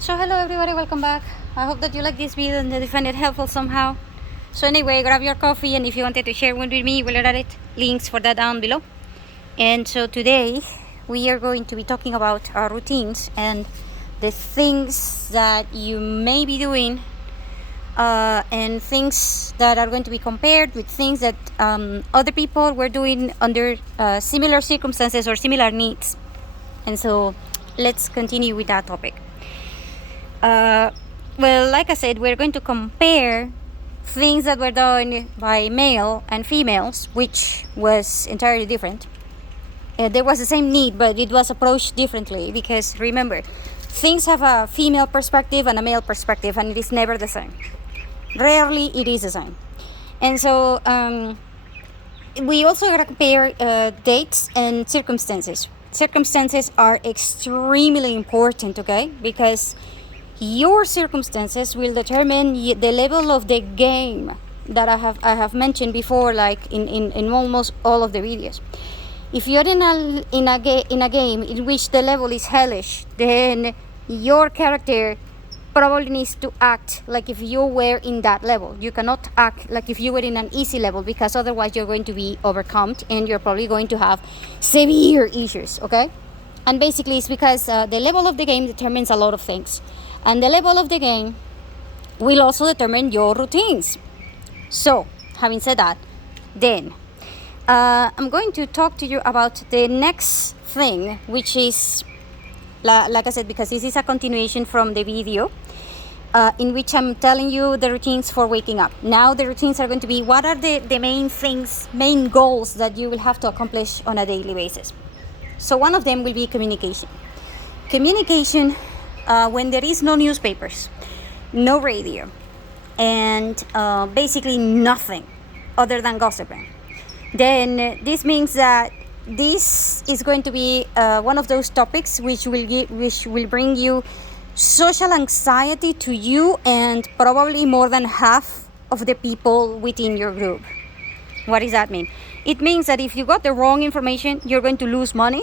So hello everybody, welcome back. I hope that you like this video and that you find it helpful somehow. So anyway, grab your coffee, and if you wanted to share one with me, we'll add it. Links for that down below. And so today we are going to be talking about our routines and the things that you may be doing and things that are going to be compared with things that other people were doing under similar circumstances or similar needs. And so let's continue with that topic. Well, like I said, we're going to compare things that were done by male and females, which was entirely different. There was the same need, but it was approached differently because remember, things have a female perspective and a male perspective, and it is never the same. Rarely it is the same. And so we also gotta compare dates and circumstances. Circumstances are extremely important, okay? Because your circumstances will determine the level of the game that I have mentioned before, like in almost all of the videos. If you're in a game in which the level is hellish, then your character probably needs to act like if you were in that level. You cannot act like if you were in an easy level, because otherwise you're going to be overcome and you're probably going to have severe issues, okay? And basically it's because the level of the game determines a lot of things. And the level of the game will also determine your routines. So, having said that, then I'm going to talk to you about the next thing, which is, like I said, because this is a continuation from the video in which I'm telling you the routines for waking up. Now the routines are going to be what are the main goals that you will have to accomplish on a daily basis. So one of them will be communication. Communication when there is no newspapers, no radio, and basically nothing other than gossiping, then this means that this is going to be one of those topics which will bring you social anxiety to you and probably more than half of the people within your group. What does that mean? It means that if you got the wrong information, you're going to lose money,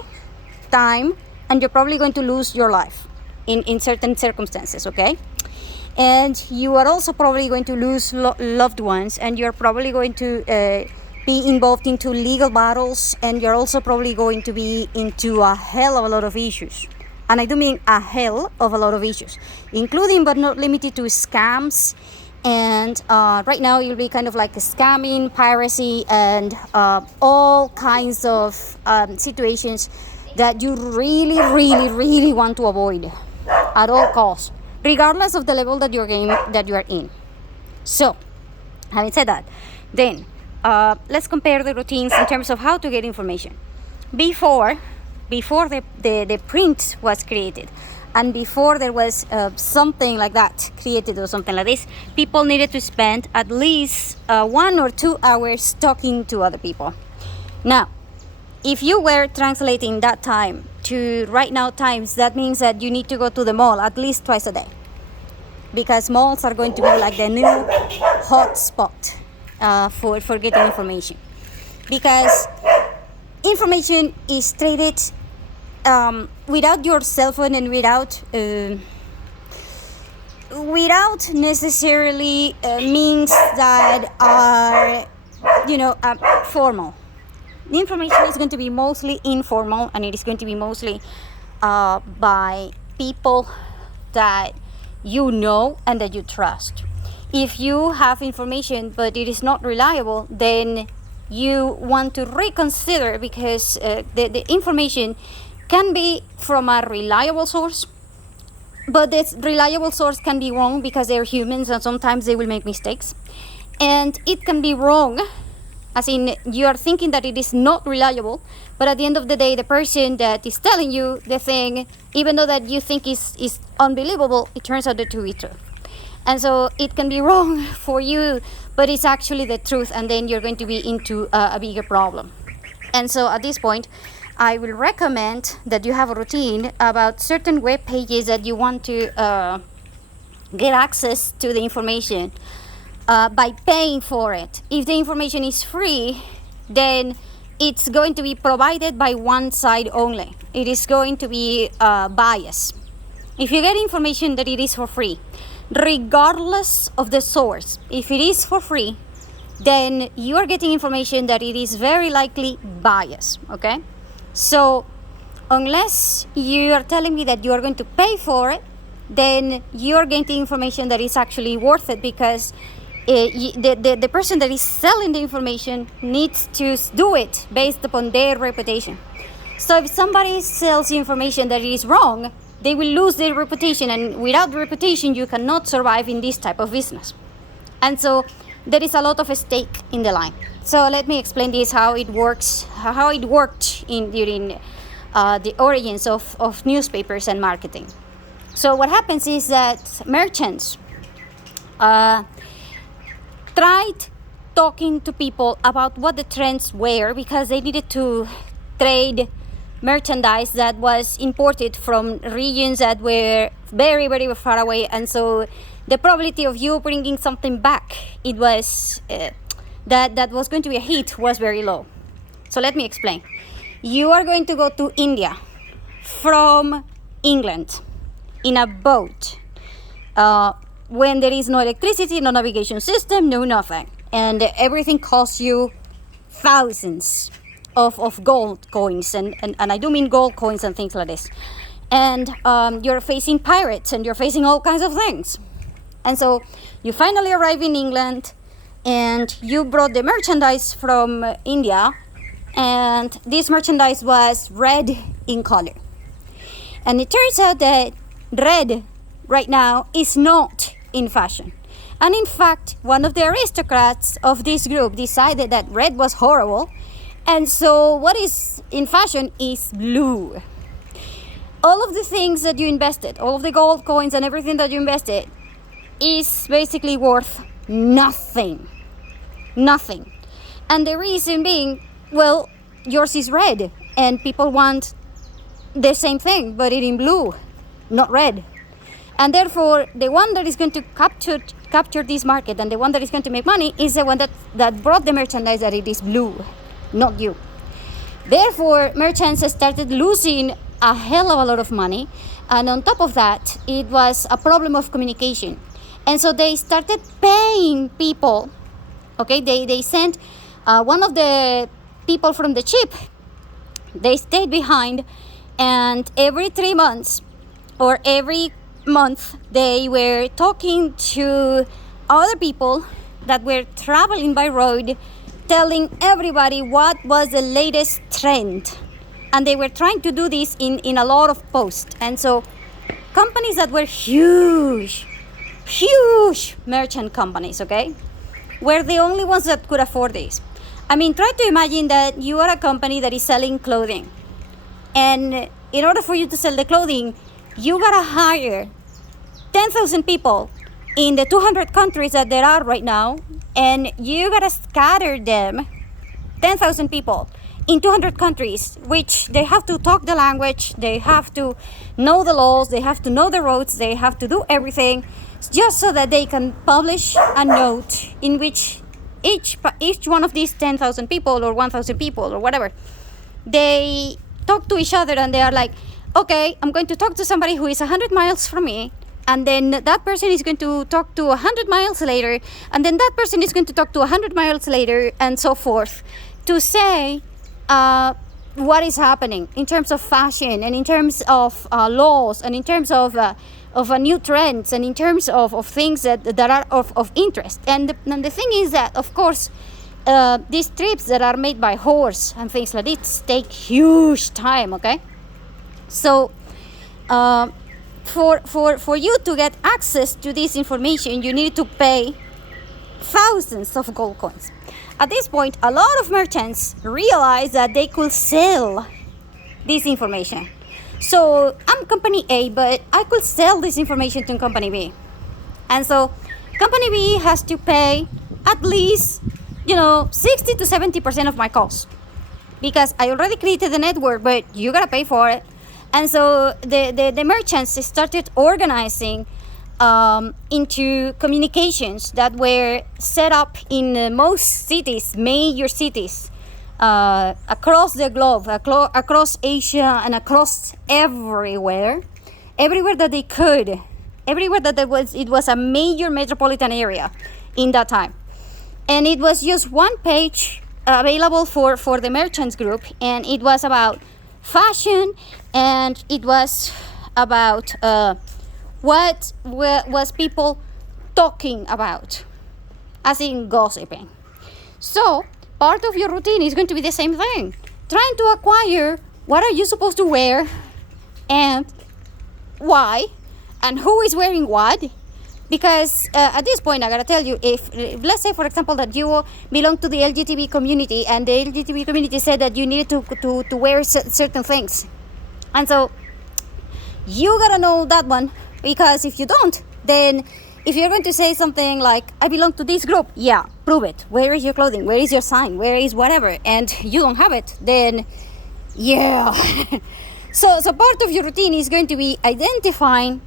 time, and you're probably going to lose your life in certain circumstances, okay? And you are also probably going to lose loved ones, and you're probably going to be involved into legal battles, and you're also probably going to be into a hell of a lot of issues. And I do mean a hell of a lot of issues, including but not limited to scams. And right now you'll be kind of like scamming, piracy, and all kinds of situations that you really want to avoid at all costs, regardless of the level that you are in. So, having said that, then let's compare the routines in terms of how to get information. Before the print was created, and before there was something like that created or something like this, people needed to spend at least 1 or 2 hours talking to other people. Now, if you were translating that time to right now times, that means that you need to go to the mall at least twice a day, because malls are going to be like the new hot spot for getting information, because information is traded without your cell phone and without necessarily means that are formal. The information is going to be mostly informal, and it is going to be mostly by people that you know and that you trust. If you have information but it is not reliable, then you want to reconsider, because the information can be from a reliable source, but this reliable source can be wrong because they're humans and sometimes they will make mistakes. And it can be wrong, as in you are thinking that it is not reliable, but at the end of the day, the person that is telling you the thing, even though that you think is unbelievable, it turns out to be true. And so it can be wrong for you, but it's actually the truth, and then you're going to be into a bigger problem. And so at this point, I will recommend that you have a routine about certain web pages that you want to get access to the information by paying for it. If the information is free, then it's going to be provided by one side only. It is going to be biased. if you get information that it is for free, regardless of the source, if it is for free, then you are getting information that it is very likely biased, okay? So unless you are telling me that you are going to pay for it, then you are getting information that is actually worth it, because the person that is selling the information needs to do it based upon their reputation. So if somebody sells you information that is wrong, they will lose their reputation, and without reputation you cannot survive in this type of business. And so there is a lot of stake in the line. So let me explain this, how it works, how it worked during the origins of newspapers and marketing. So what happens is that merchants tried talking to people about what the trends were, because they needed to trade merchandise that was imported from regions that were very, very far away. And so the probability of you bringing something back, it was that was going to be a hit, was very low. So let me explain. You are going to go to India from England in a boat when there is no electricity, no navigation system, no nothing, and everything costs you thousands of gold coins, and I do mean gold coins and things like this. And you're facing pirates, and you're facing all kinds of things. And so you finally arrive in England, and you brought the merchandise from India, and this merchandise was red in color. And it turns out that red right now is not in fashion. And in fact, one of the aristocrats of this group decided that red was horrible, and so what is in fashion is blue. All of the things that you invested, all of the gold coins and everything that you invested, is basically worth nothing. Nothing. And the reason being, well, yours is red, and people want the same thing, but it in blue, not red. And therefore, the one that is going to capture this market, and the one that is going to make money, is the one that brought the merchandise that it is blue, not you. Therefore, merchants started losing a hell of a lot of money, and on top of that, it was a problem of communication. And so they started paying people. Okay, they sent one of the people from the ship. They stayed behind, and every 3 months or every month they were talking to other people that were traveling by road, telling everybody what was the latest trend. And they were trying to do this in a lot of posts. And so companies that were huge merchant companies, okay, were the only ones that could afford this. I mean, try to imagine that you are a company that is selling clothing, and in order for you to sell the clothing, you gotta hire 10,000 people in the 200 countries that there are right now, and you gotta scatter them, 10,000 people in 200 countries, which they have to talk the language, they have to know the laws, they have to know the roads, they have to do everything, just so that they can publish a note in which each one of these 10,000 people or 1,000 people or whatever, they talk to each other, and they are like, okay, I'm going to talk to somebody who is 100 miles from me, and then that person is going to talk to 100 miles later, and then that person is going to talk to 100 miles later, and so forth, to say what is happening in terms of fashion, and in terms of laws, and in terms of new trends, and in terms of things that are of interest. And the thing is that, of course, these trips that are made by horse and things like this take huge time, okay? So for you to get access to this information, you need to pay thousands of gold coins. At this point, a lot of merchants realized that they could sell this information. So I'm company A, but I could sell this information to company B. And so company B has to pay at least, 60 to 70% of my cost, because I already created the network, but you gotta pay for it. And so the merchants started organizing into communications that were set up in most cities, major cities, across the globe, across Asia and across everywhere. everywhere that they could, everywhere that it was a major metropolitan area in that time. And it was just one page available for the merchants group, and it was about fashion, and it was about what was people talking about, as in gossiping. So part of your routine is going to be the same thing, trying to acquire what are you supposed to wear, and why, and who is wearing what. Because at this point, I gotta tell you, if let's say, for example, that you belong to the LGBT community, and the LGBT community said that you needed to wear certain things, and so you gotta know that one, because if you don't, then if you're going to say something like, I belong to this group, yeah, prove it. Where is your clothing? Where is your sign? Where is whatever? And you don't have it, then yeah. So part of your routine is going to be identifying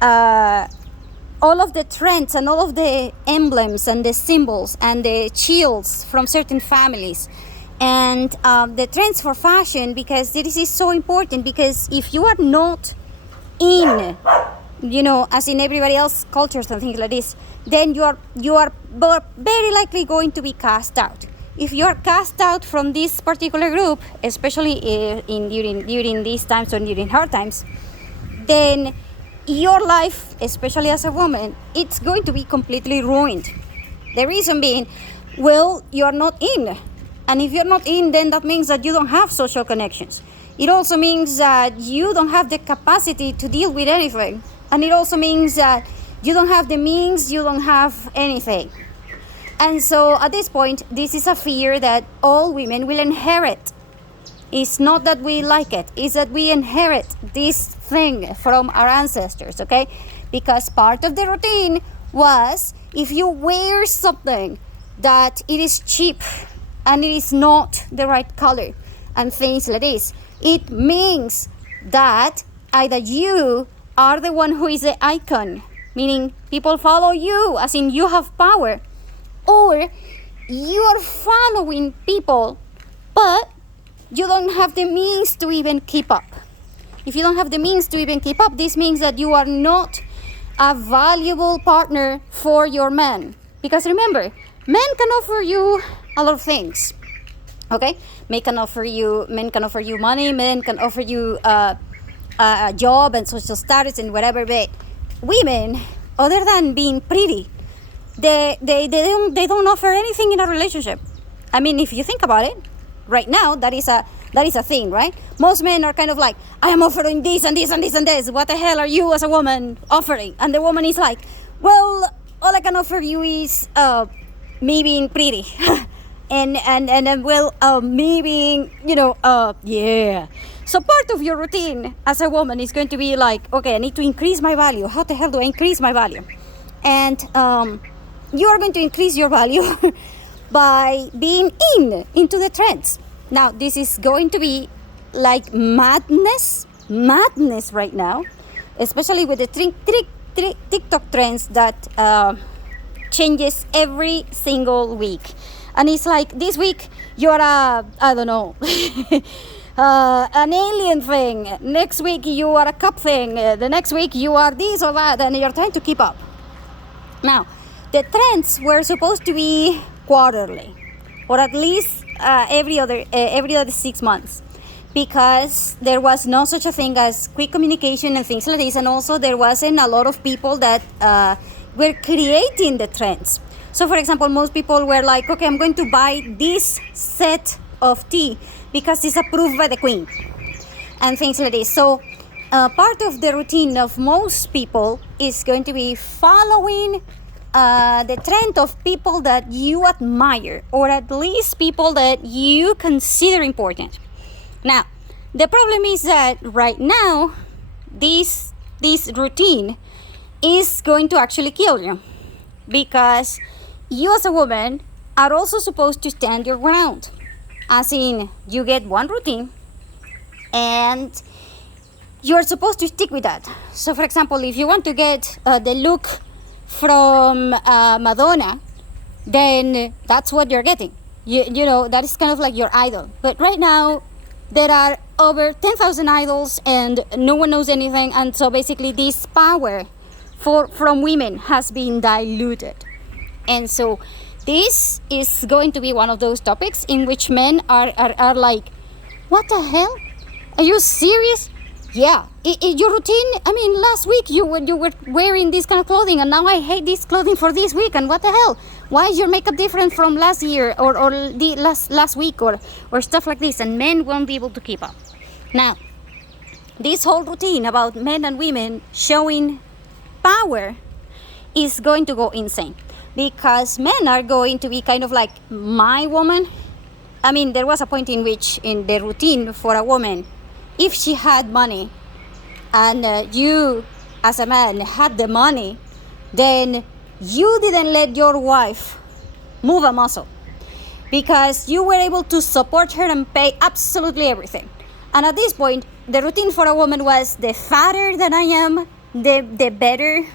all of the trends and all of the emblems and the symbols and the chills from certain families, and the trends for fashion, because this is so important. Because if you are not in, as in everybody else cultures and things like this, then you are very likely going to be cast out. If you are cast out from this particular group, especially during these times or during hard times, then your life, especially as a woman, it's going to be completely ruined. The reason being, well, you're not in. And if you're not in, then that means that you don't have social connections. It also means that you don't have the capacity to deal with anything. And it also means that you don't have the means, you don't have anything. And so at this point, this is a fear that all women will inherit. It's not that we like it, it's that we inherit this thing from our ancestors, okay? Because part of the routine was, if you wear something that it is cheap and it is not the right color and things like this, it means that either you are the one who is the icon, meaning people follow you, as in you have power, or you are following people, but you don't have the means to even keep up. If you don't have the means to even keep up, this means that you are not a valuable partner for your man. Because remember, men can offer you a lot of things, okay? Men can offer you money, men can offer you a job and social status and whatever, but women, other than being pretty, they don't offer anything in a relationship. I mean, if you think about it, right now, that is a thing, right? Most men are kind of like, I am offering this and this and this and this. What the hell are you as a woman offering? And the woman is like, well, all I can offer you is me being pretty. and well, me being, yeah. So part of your routine as a woman is going to be like, okay, I need to increase my value. How the hell do I increase my value? And you are going to increase your value by being into the trends. Now, this is going to be like madness right now, especially with the TikTok trends that changes every single week. And it's like, this week you're I don't know, an alien thing. Next week you are a cup thing. The next week you are this or that, and you're trying to keep up. Now, the trends were supposed to be quarterly, or at least every other 6 months, because there was no such a thing as quick communication and things like this, and also there wasn't a lot of people that were creating the trends. So, for example, most people were like, okay, I'm going to buy this set of tea because it's approved by the queen, and things like this. So, part of the routine of most people is going to be following the trend of people that you admire, or at least people that you consider important. Now, the problem is that right now, this routine is going to actually kill you, because you as a woman are also supposed to stand your ground. As in, you get one routine and you're supposed to stick with that. So, for example, if you want to get the look from Madonna, then that's what you're getting. You know, that is kind of like your idol. But right now, there are over 10,000 idols and no one knows anything, and so basically this power from women has been diluted. And so this is going to be one of those topics in which men are like, what the hell? Are you serious? Yeah, your routine, I mean, last week you were wearing this kind of clothing, and now I hate this clothing for this week, and what the hell? Why is your makeup different from last year or the last week or stuff like this? And men won't be able to keep up. Now, this whole routine about men and women showing power is going to go insane, because men are going to be kind of like, my woman. I mean, there was a point in which in the routine for a woman, if she had money and you as a man had the money, then you didn't let your wife move a muscle, because you were able to support her and pay absolutely everything. And at this point, the routine for a woman was, the fatter that I am, the better,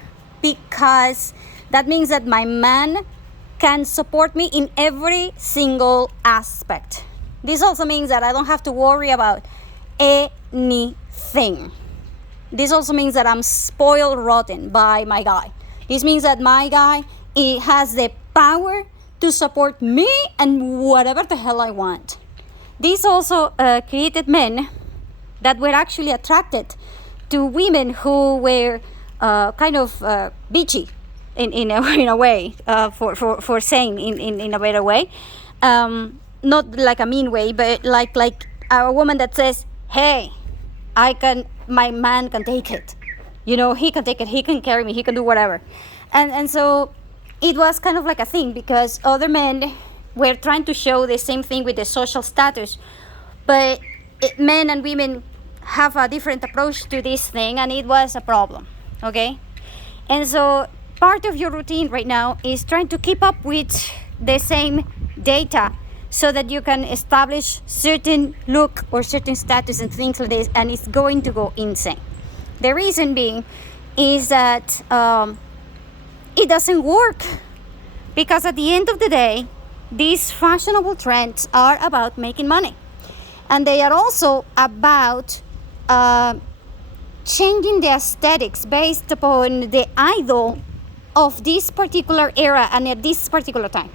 because that means that my man can support me in every single aspect. This also means that I don't have to worry about anything. This also means that I'm spoiled rotten by my guy. This means that my guy, he has the power to support me and whatever the hell I want. This also created men that were actually attracted to women who were kind of bitchy in a way, for saying in a better way, not like a mean way, but like a woman that says, hey, my man can take it, he can take it, he can carry me, he can do whatever. And so it was kind of like a thing, because other men were trying to show the same thing with the social status, but men and women have a different approach to this thing, and it was a problem. Okay, and so part of your routine right now is trying to keep up with the same data so that you can establish certain look or certain status and things like this, and it's going to go insane. The reason being is that it doesn't work, because at the end of the day, these fashionable trends are about making money, and they are also about changing the aesthetics based upon the idol of this particular era and at this particular time.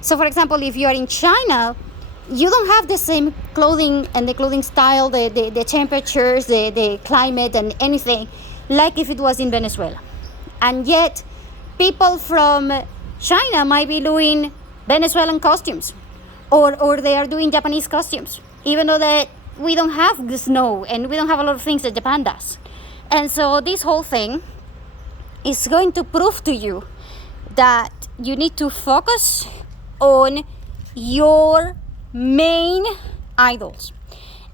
So for example, if you are in China, you don't have the same clothing and the clothing style, the temperatures, the climate and anything like if it was in Venezuela. And yet people from China might be doing Venezuelan costumes, or they are doing Japanese costumes, even though that we don't have the snow and we don't have a lot of things that Japan does. And so this whole thing is going to prove to you that you need to focus on your main idols.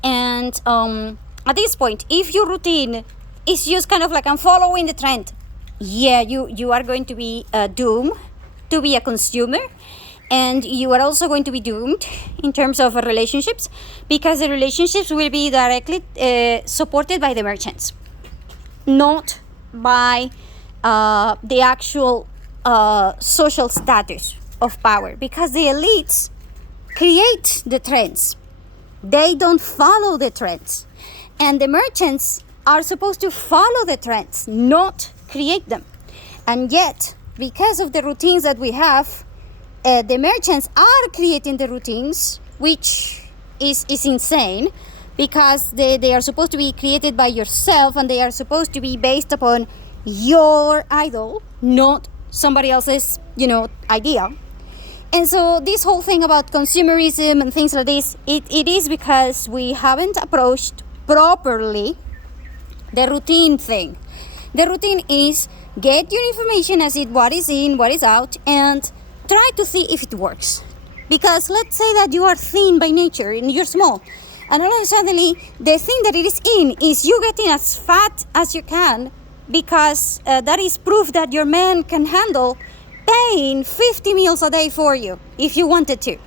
And at this point, if your routine is just kind of like, I'm following the trend, yeah, you are going to be doomed to be a consumer. And you are also going to be doomed in terms of relationships, because the relationships will be directly supported by the merchants, not by the actual social status of power, because the elites create the trends. They don't follow the trends. And the merchants are supposed to follow the trends, not create them. And yet, because of the routines that we have, the merchants are creating the routines, which is insane, because they are supposed to be created by yourself, and they are supposed to be based upon your idol, not somebody else's, idea. And so this whole thing about consumerism and things like this, it is because we haven't approached properly the routine thing. The routine is get your information as it what is in, what is out, and try to see if it works. Because let's say that you are thin by nature and you're small, and all of a sudden the thing that it is in is you getting as fat as you can, because that is proof that your man can handle paying 50 meals a day for you if you wanted to.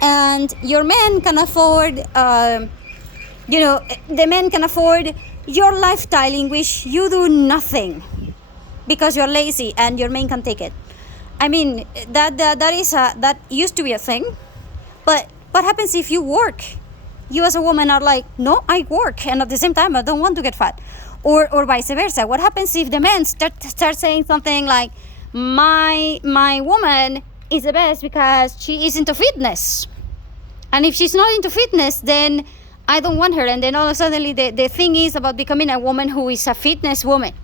And your man can afford, the man can afford your lifestyle in which you do nothing because you're lazy and your man can take it. I mean, that used to be a thing. But what happens if you work you as a woman are like, no, I work, and at the same time I don't want to get fat, or vice versa. What happens if the men start saying something like, my woman is the best because she is into fitness, and if she's not into fitness, then I don't want her. And then all of a sudden the thing is about becoming a woman who is a fitness woman,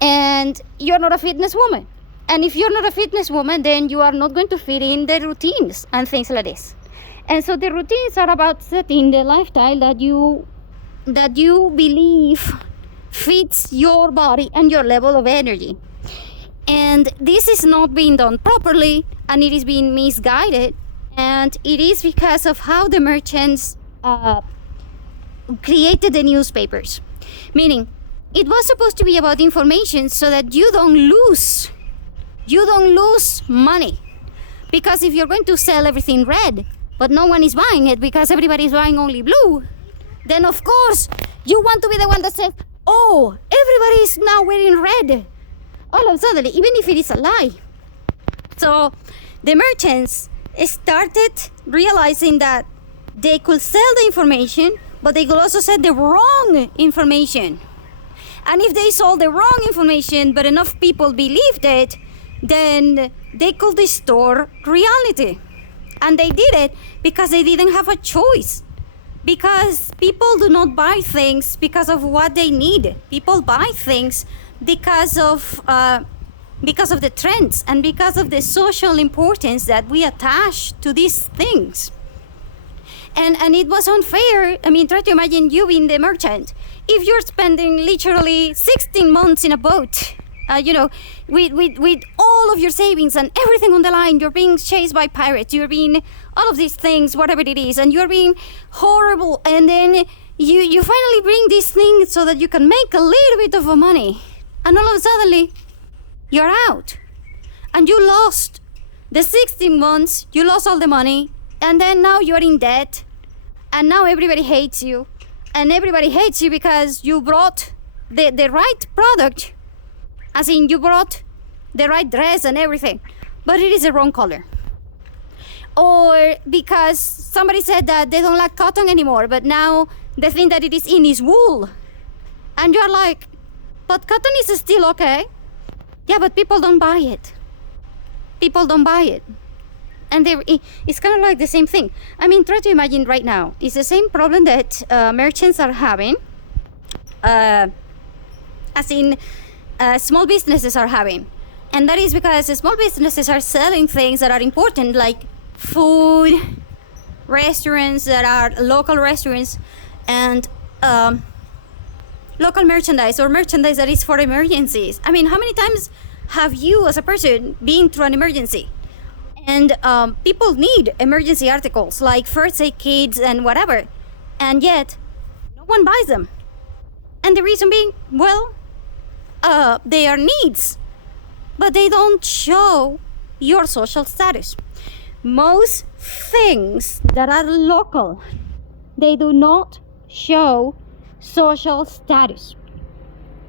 and you're not a fitness woman. And if you're not a fitness woman, then you are not going to fit in the routines and things like this. And so the routines are about setting the lifestyle that you believe fits your body and your level of energy. And this is not being done properly, and it is being misguided, and it is because of how the merchants created the newspapers. Meaning, it was supposed to be about information so that you don't lose money. Because if you're going to sell everything red, but no one is buying it because everybody is buying only blue, then of course you want to be the one that says, oh, everybody is now wearing red. All of a sudden, even if it is a lie. So the merchants started realizing that they could sell the information, but they could also sell the wrong information. And if they sold the wrong information, but enough people believed it, then they could distort reality. And they did it because they didn't have a choice. Because people do not buy things because of what they need. People buy things because of the trends and because of the social importance that we attach to these things. And it was unfair. I mean, try to imagine you being the merchant. If you're spending literally 16 months in a boat, with all of your savings and everything on the line, you're being chased by pirates, you're being all of these things, whatever it is, and you're being horrible, and then you finally bring these things so that you can make a little bit of money, and all of a sudden you're out, and you lost the 16 months, you lost all the money, and then now you're in debt, and now everybody hates you, and everybody hates you because you brought the right product. As in, you brought the right dress and everything, but it is the wrong color. Or because somebody said that they don't like cotton anymore, but now the thing that it is in is wool. And you're like, but cotton is still okay. Yeah, but people don't buy it. People don't buy it. And it's kind of like the same thing. I mean, try to imagine right now. It's the same problem that merchants are having, as in small businesses are having. And that is because small businesses are selling things that are important, like food, restaurants that are local restaurants, and local merchandise or merchandise that is for emergencies. I mean, how many times have you as a person been through an emergency? And people need emergency articles like first aid kits and whatever, and yet no one buys them. And the reason being, well, they are needs, but they don't show your social status. Most things that are local, they do not show social status.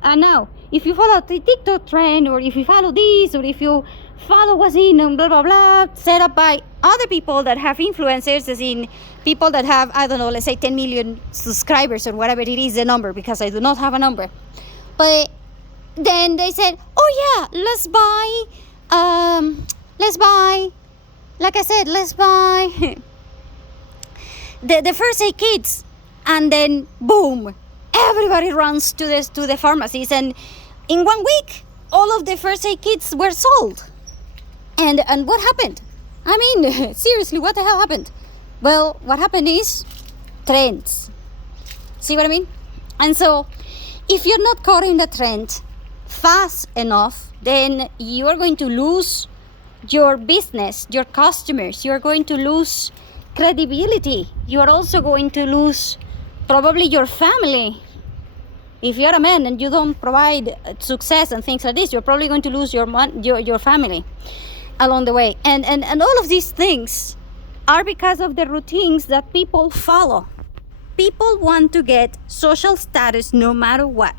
And now, if you follow the TikTok trend, or if you follow this, or if you follow what's in blah blah blah, set up by other people that have influencers, as in people that have, I don't know, let's say 10 million subscribers or whatever it is the number, because I do not have a number. But then they said, oh yeah, let's buy, like I said, let's buy the first aid kits, and then boom, everybody runs to the pharmacies, and in 1 week, all of the first aid kits were sold. And what happened? I mean, seriously, what the hell happened? Well, what happened is trends. See what I mean? And so, if you're not caught in the trend fast enough, then you are going to lose your business, your customers. You're going to lose credibility. You're also going to lose probably your family. If you're a man and you don't provide success and things like this, you're probably going to lose your family along the way. And all of these things are because of the routines that people follow. People want to get social status no matter what,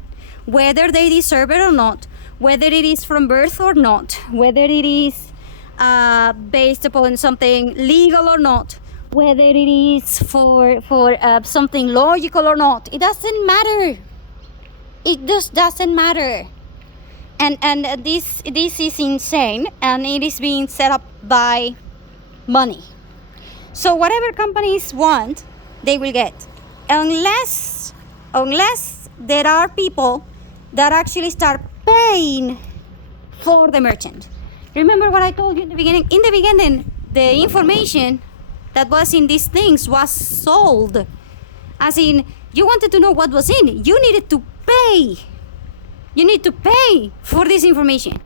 whether they deserve it or not, whether it is from birth or not, whether it is based upon something legal or not, whether it is for something logical or not. It doesn't matter. It just doesn't matter. And this is insane, and it is being set up by money. So whatever companies want, they will get, unless there are people that actually start paying for the merchant. Remember what I told you in the beginning? In the beginning, the information that was in these things was sold. As in, you wanted to know what was in, you needed to pay. You need to pay for this information.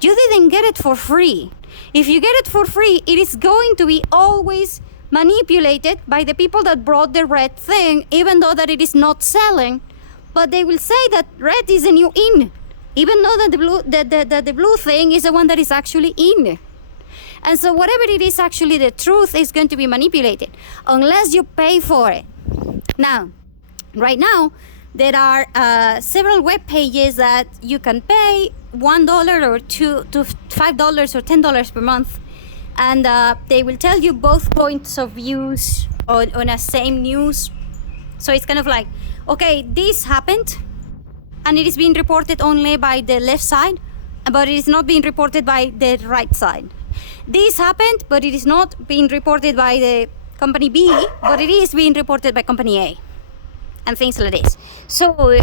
You didn't get it for free. If you get it for free, it is going to be always manipulated by the people that brought the red thing, even though that it is not selling. But they will say that red is the new in, even though that the blue thing is the one that is actually in. And so whatever it is actually the truth is going to be manipulated unless you pay for it. Now, right now, there are several web pages that you can pay $1 or $2 to $5 or $10 per month, and they will tell you both points of views on a same news. So it's kind of like, okay, this happened, and it is being reported only by the left side, but it is not being reported by the right side. This happened, but it is not being reported by the company B, but it is being reported by company A, and things like this. So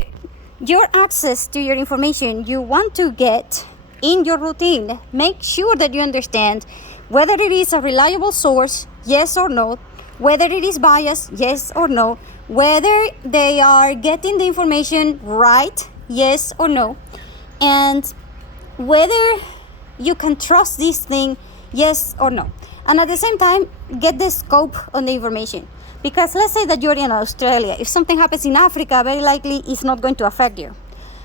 your access to your information you want to get in your routine, make sure that you understand whether it is a reliable source, yes or no, whether it is biased, yes or no, whether they are getting the information right, yes or no, and whether you can trust this thing, yes or no. And at the same time, get the scope on the information. Because let's say that you're in Australia. If something happens in Africa, very likely it's not going to affect you.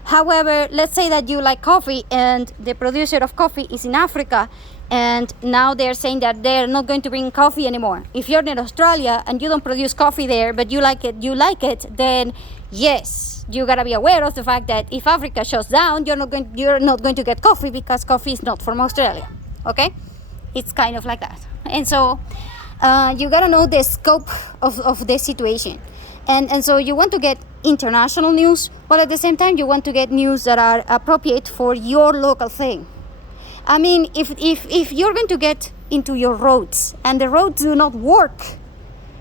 However, let's say that you like coffee and the producer of coffee is in Africa, and now they're saying that they're not going to bring coffee anymore. If you're in Australia and you don't produce coffee there, but you like it, then yes, you gotta be aware of the fact that if Africa shuts down, you're not going to get coffee, because coffee is not from Australia. Okay? It's kind of like that. And so you gotta know the scope of the situation. And so you want to get international news, but at the same time you want to get news that are appropriate for your local thing. I mean, if you're going to get into your roads and the roads do not work,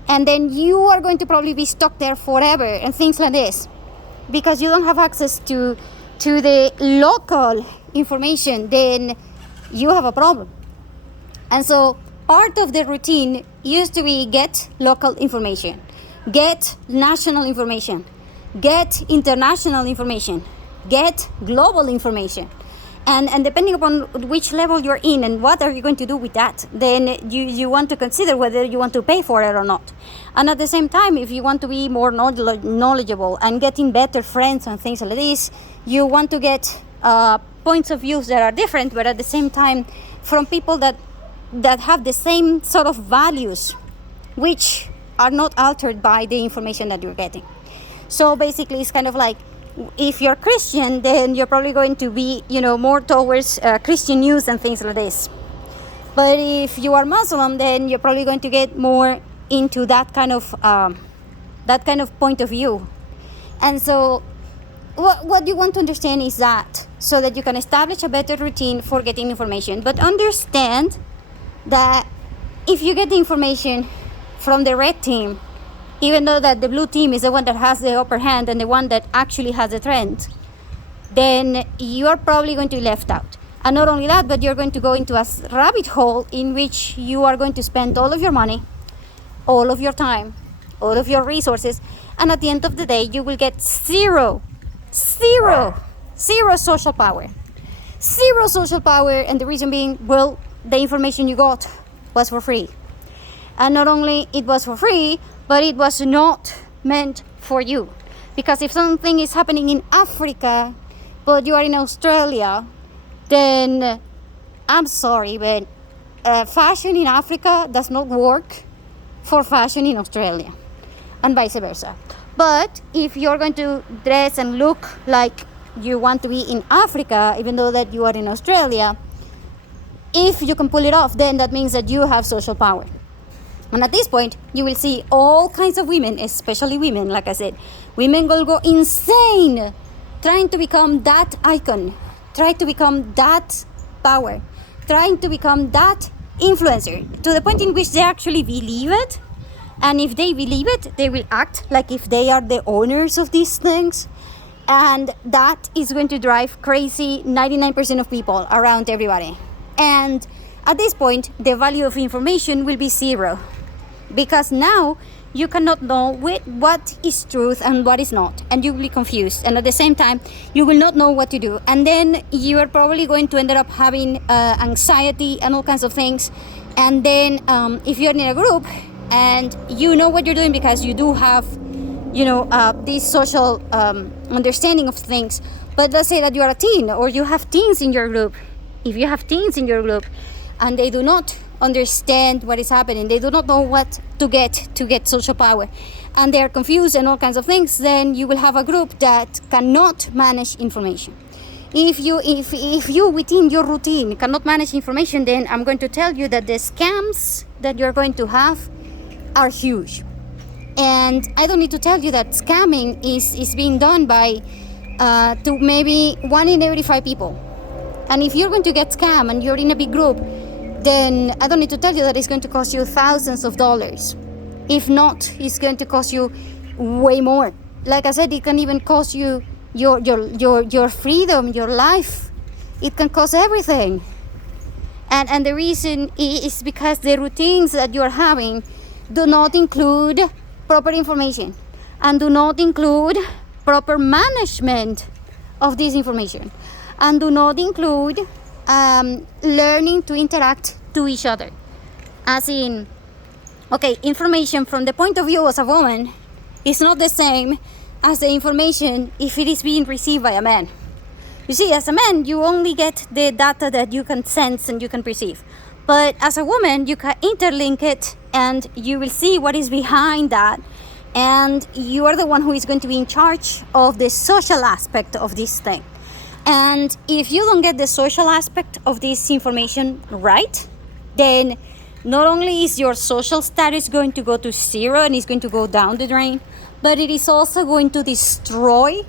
and then you are going to probably be stuck there forever and things like this, because you don't have access to the local information, then you have a problem. And so part of the routine used to be get local information, get national information, get international information, get global information. And depending upon which level you're in and what are you going to do with that, then you want to consider whether you want to pay for it or not. And at the same time, if you want to be more knowledgeable and getting better friends and things like this, you want to get points of views that are different, but at the same time from people that have the same sort of values, which are not altered by the information that you're getting. So basically, it's kind of like, if you're Christian, then you're probably going to be, more towards Christian news and things like this. But if you are Muslim, then you're probably going to get more into that kind of point of view. And so what you want to understand is that, so that you can establish a better routine for getting information. But understand that if you get the information from the red team, even though that the blue team is the one that has the upper hand and the one that actually has the trend, then you are probably going to be left out. And not only that, but you're going to go into a rabbit hole in which you are going to spend all of your money, all of your time, all of your resources, and at the end of the day, you will get zero social power. Zero social power, and the reason being, well, the information you got was for free. And not only it was for free, but it was not meant for you. Because if something is happening in Africa, but you are in Australia, then I'm sorry, but fashion in Africa does not work for fashion in Australia, and vice versa. But if you're going to dress and look like you want to be in Africa, even though that you are in Australia, if you can pull it off, then that means that you have social power. And at this point, you will see all kinds of women, especially women, like I said. Women will go insane trying to become that icon, trying to become that power, trying to become that influencer, to the point in which they actually believe it. And if they believe it, they will act like if they are the owners of these things. And that is going to drive crazy 99% of people around everybody. And at this point, the value of information will be zero. Because now you cannot know what is truth and what is not, and you will be confused, and at the same time you will not know what to do, and then you are probably going to end up having anxiety and all kinds of things. And then if you're in a group and you know what you're doing because you do have this social understanding of things, but let's say that you are a teen or you have teens in your group. If you have teens in your group and they do not understand what is happening, they do not know what to get social power, and they are confused and all kinds of things, then you will have a group that cannot manage information. If you within your routine cannot manage information, then I'm going to tell you that the scams that you're going to have are huge. And I don't need to tell you that scamming is being done by to maybe 1 in every 5 people. And if you're going to get scammed and you're in a big group, then I don't need to tell you that it's going to cost you thousands of dollars. If not, it's going to cost you way more. Like I said, it can even cost you your freedom, your life. It can cost everything. And the reason is because the routines that you're having do not include proper information and do not include proper management of this information and do not include learning to interact to each other. As in, okay, information from the point of view as a woman is not the same as the information if it is being received by a man. You see, as a man, you only get the data that you can sense and you can perceive. But as a woman, you can interlink it and you will see what is behind that. And you are the one who is going to be in charge of the social aspect of this thing. And if you don't get the social aspect of this information right, then not only is your social status going to go to zero and it's going to go down the drain, but it is also going to destroy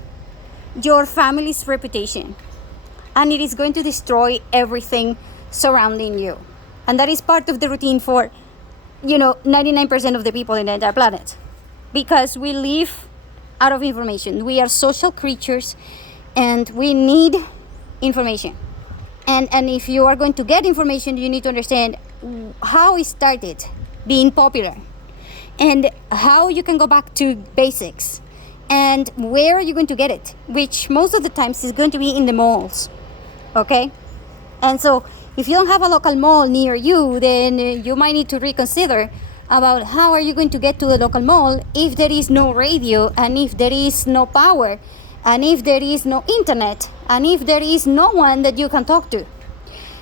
your family's reputation. And it is going to destroy everything surrounding you. And that is part of the routine for, 99% of the people in the entire planet. Because we live out of information. We are social creatures and we need information. And if you are going to get information, you need to understand how it started being popular and how you can go back to basics and where are you going to get it, which most of the times is going to be in the malls. Okay? And so if you don't have a local mall near you, then you might need to reconsider about how are you going to get to the local mall if there is no radio and if there is no power and if there is no internet and if there is no one that you can talk to.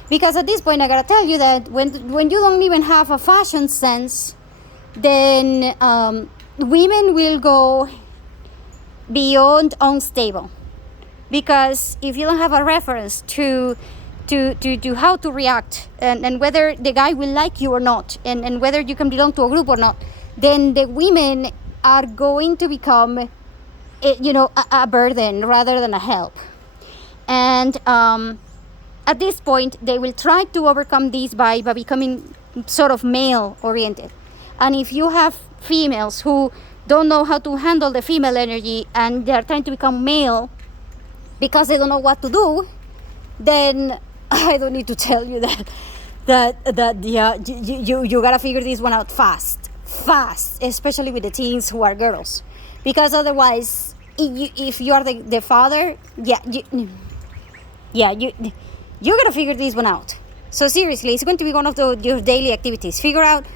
Because at this point I gotta tell you that when you don't even have a fashion sense, then women will go beyond unstable. Because if you don't have a reference to how to react and whether the guy will like you or not and whether you can belong to a group or not, then the women are going to become a burden rather than a help. And at this point they will try to overcome this by becoming sort of male oriented. And if you have females who don't know how to handle the female energy and they're trying to become male because they don't know what to do, then I don't need to tell you that yeah, you gotta figure this one out fast, especially with the teens who are girls, because otherwise, if you are the father, you gotta figure this one out. So seriously, it's going to be one of your daily activities. Figure out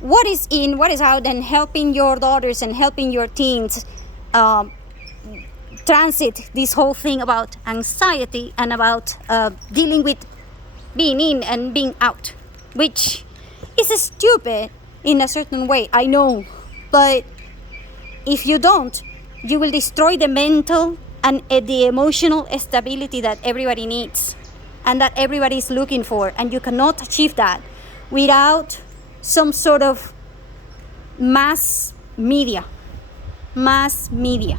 what is in, what is out, and helping your daughters and helping your teens transit this whole thing about anxiety and about dealing with being in and being out, which is stupid in a certain way, I know, but if you don't, you will destroy the mental and the emotional stability that everybody needs and that everybody is looking for, and you cannot achieve that without some sort of mass media. Mass media.